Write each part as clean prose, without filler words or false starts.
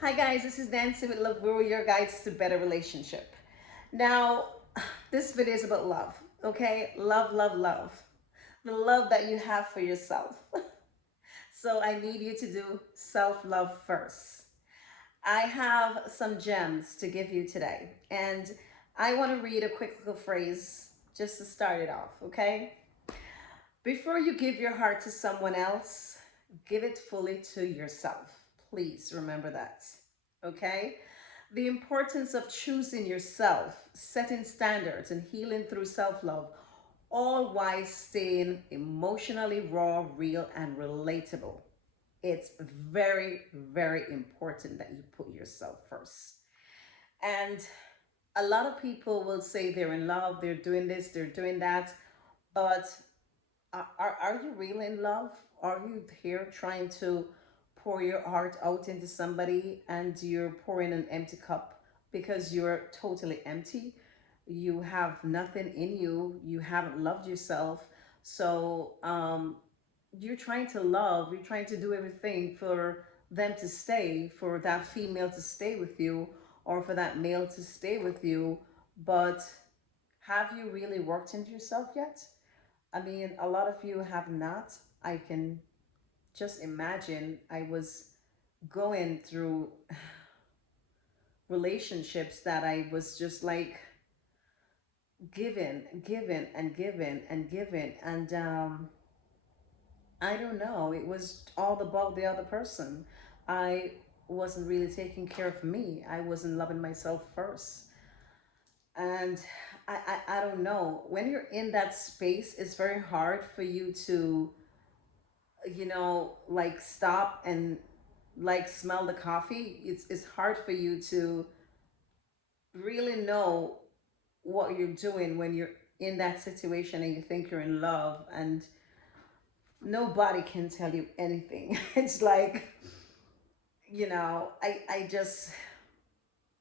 Hi guys, this is Nancy with Love Guru, your guides to better relationship. Now, this video is about love, okay? Love, love, love. The love that you have for yourself. So I need you to do self-love first. I have some gems to give you today, and I want to read a quick little phrase just to start it off, okay? Before you give your heart to someone else, give it fully to yourself. Please remember that. Okay? The importance of choosing yourself, setting standards, and healing through self love, all while staying emotionally raw, real, and relatable. It's very, very important that you put yourself first. And a lot of people will say they're in love, they're doing this, they're doing that, but are you really in love? Are you here trying to pour your heart out into somebody and you're pouring an empty cup because you're totally empty? You have nothing in you. You haven't loved yourself. So you're trying to love, you're trying to do everything for them to stay, for that female to stay with you, or for that male to stay with you. But have you really worked into yourself yet? I mean, a lot of you have not. I can just imagine I was going through relationships that I was just like given, given, and given, and given. And I don't know, it was all about the other person. I wasn't really taking care of me, I wasn't loving myself first. And I don't know. When you're in that space, it's very hard for you to like stop and like smell the coffee. It's hard for you to really know what you're doing when you're in that situation and you think you're in love and nobody can tell you anything. It's like,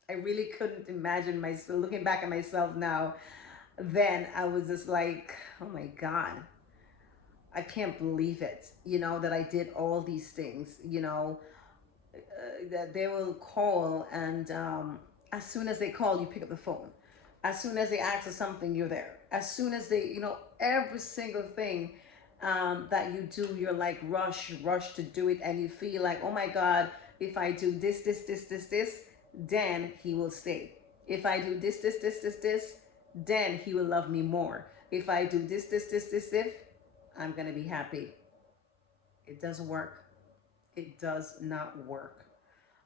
I really couldn't imagine myself looking back at myself now. Then I was just like, oh my God, I can't believe it, that I did all these things, that they will call, and as soon as they call, you pick up the phone. As soon as they ask for something, you're there. As soon as they, every single thing that you do, you're like rush to do it, and you feel like, oh my God, if I do this, then he will stay. If I do this, then he will love me more. If I do this, I'm gonna be happy. It doesn't work. It does not work.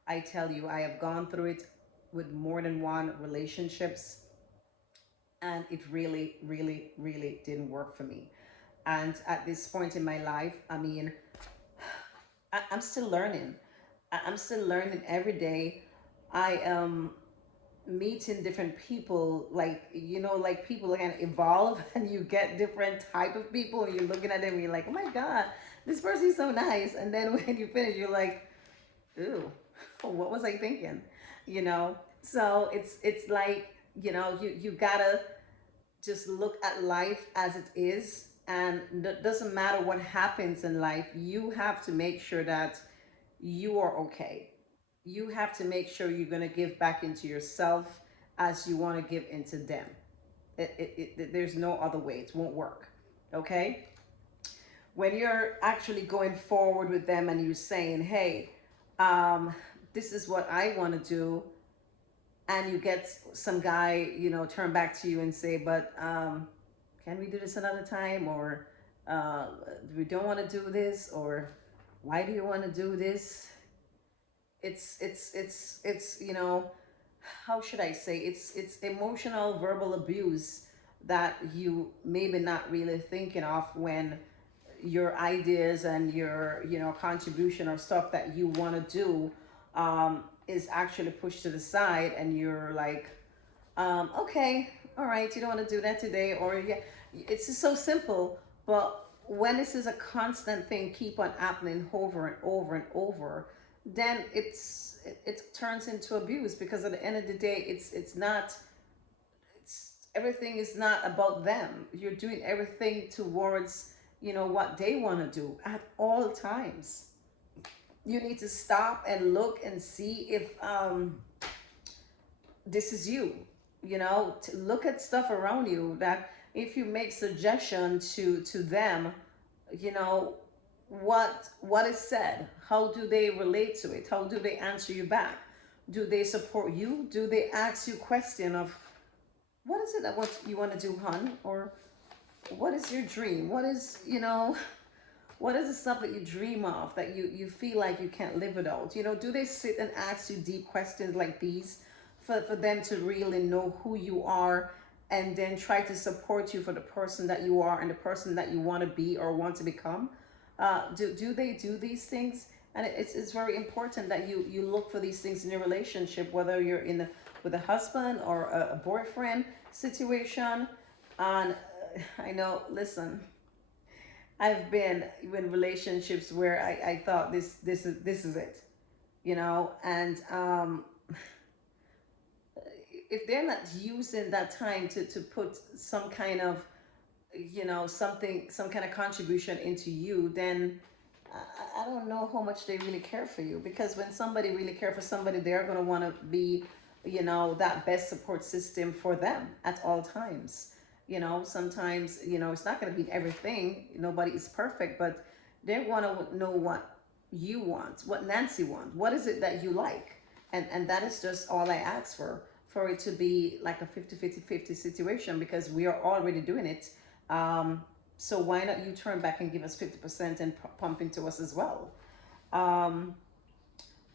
I tell you, I have gone through it with more than one relationships, and it really, really, really didn't work for me. And at this point in my life, I mean, I'm still learning. I'm still learning every day. I am meeting different people, like, like people can evolve and you get different type of people, and you're looking at them and you're like, oh my God, this person's so nice. And then when you finish, you're like, ooh, what was I thinking? So it's like, you gotta just look at life as it is, and it doesn't matter what happens in life. You have to make sure that you are okay. You have to make sure you're going to give back into yourself as you want to give into them. There's no other way. It won't work. Okay? When you're actually going forward with them and you're saying, hey, this is what I want to do, and you get some guy, turn back to you and say, but can we do this another time? Or we don't want to do this? Or why do you want to do this? It's how should I say, it's emotional verbal abuse that you maybe not really thinking of when your ideas and your contribution or stuff that you want to do is actually pushed to the side, and you're like, okay, all right, you don't want to do that today, or yeah, it's just so simple. But when this is a constant thing, keep on happening over and over and over, then it turns into abuse, because at the end of the day, it's not, everything is not about them. You're doing everything towards what they want to do at all times. You need to stop and look and see if this is you. You know, to look at stuff around you, that if you make suggestion to them, you know, what is said, how do they relate to it, how do they answer you back, do they support you, do they ask you question of what is it that what you want to do, hun, or what is your dream, what is, you know, what is the stuff that you dream of that you feel like you can't live without? You know, do they sit and ask you deep questions like these for them to really know who you are and then try to support you for the person that you are and the person that you want to be or want to become? Do they do these things? And it's very important that you look for these things in your relationship, whether you're in with a husband or a boyfriend situation. And I know, listen, I've been in relationships where I thought this is it, you know, and if they're not using that time to put some kind of, you know, something, some kind of contribution into you, then I don't know how much they really care for you. Because when somebody really care for somebody, they're going to want to be, you know, that best support system for them at all times. You know, sometimes, you know, it's not going to be everything, nobody is perfect, but they want to know what you want, what Nancy wants, what is it that you like. And that is just all I ask for it to be like a 50-50-50 situation, because we are already doing it. So why not you turn back and give us 50% and pump into us as well? Um,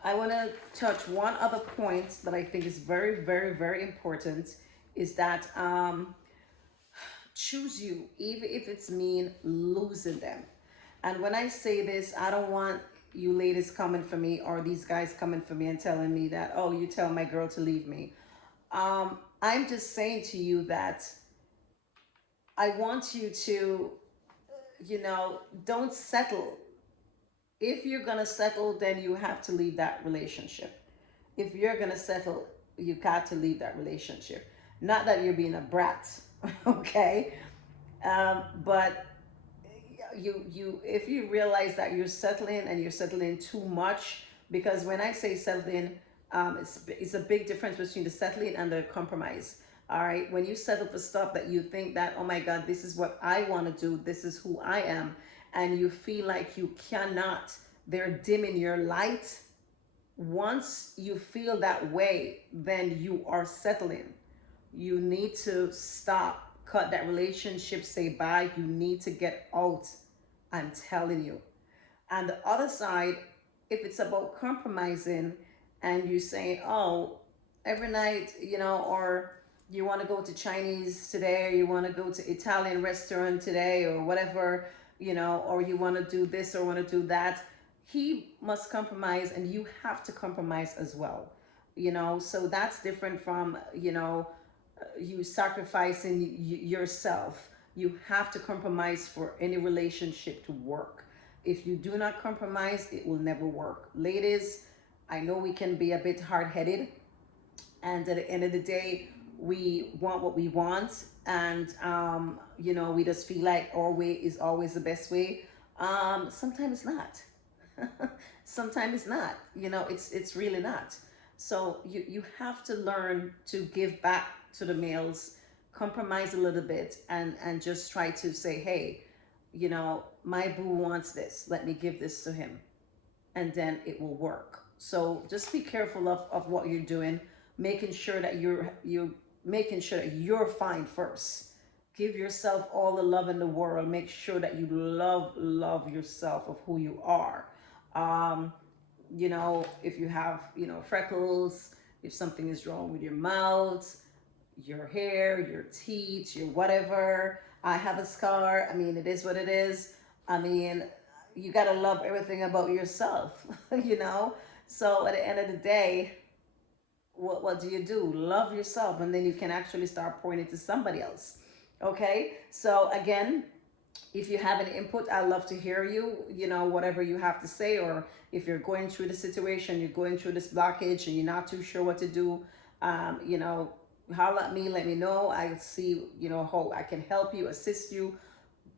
I want to touch one other point that I think is very, very, very important, is that choose you, even if it's mean losing them. And when I say this, I don't want you ladies coming for me or these guys coming for me and telling me that, oh, you tell my girl to leave me. I'm just saying to you that I want you to, you know, don't settle. If you're going to settle, then you have to leave that relationship. If you're going to settle, you got to leave that relationship. Not that you're being a brat, okay? But you if you realize that you're settling and you're settling too much, because when I say settling, it's a big difference between the settling and the compromise. All right, when you settle for stuff that you think that, oh my god, this is what I want to do, this is who I am, and you feel like you cannot, they're dimming your light. Once you feel that way, then you are settling. You need to stop, cut that relationship, say bye. You need to get out. I'm telling you. And the other side, if it's about compromising and you say, oh, every night, you know, or you want to go to Chinese today, or you want to go to Italian restaurant today, or whatever, you know, or you want to do this or want to do that, he must compromise and you have to compromise as well. You know, so that's different from, you know, you sacrificing yourself. You have to compromise for any relationship to work. If you do not compromise, it will never work. Ladies, I know we can be a bit hard-headed, and at the end of the day, we want what we want, and you know, we just feel like our way is always the best way. Sometimes it's not. Sometimes it's not. You know, it's really not. So you have to learn to give back to the males, compromise a little bit, and just try to say, hey, you know, my boo wants this, let me give this to him, and then it will work. So just be careful of what you're doing, making sure that you're making sure that you're fine first. Give yourself all the love in the world. Make sure that you love yourself of who you are. um, you know, if you have, you know, freckles, if something is wrong with your mouth, your hair, your teeth, your whatever. I have a scar. I mean, it is what it is. I mean, you got to love everything about yourself, you know? So at the end of the day, what do you do? Love yourself, and then you can actually start pointing to somebody else. Okay? So again, if you have any input, I'd love to hear you, you know, whatever you have to say, or if you're going through the situation, you're going through this blockage and you're not too sure what to do, you know, holler at me, let me know. I see, you know, how I can help you, assist you,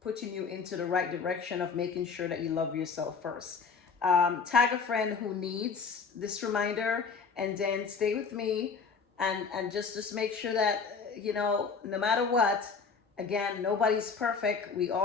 putting you into the right direction of making sure that you love yourself first. Tag a friend who needs this reminder, and then stay with me, and just make sure that, no matter what, again, nobody's perfect. We all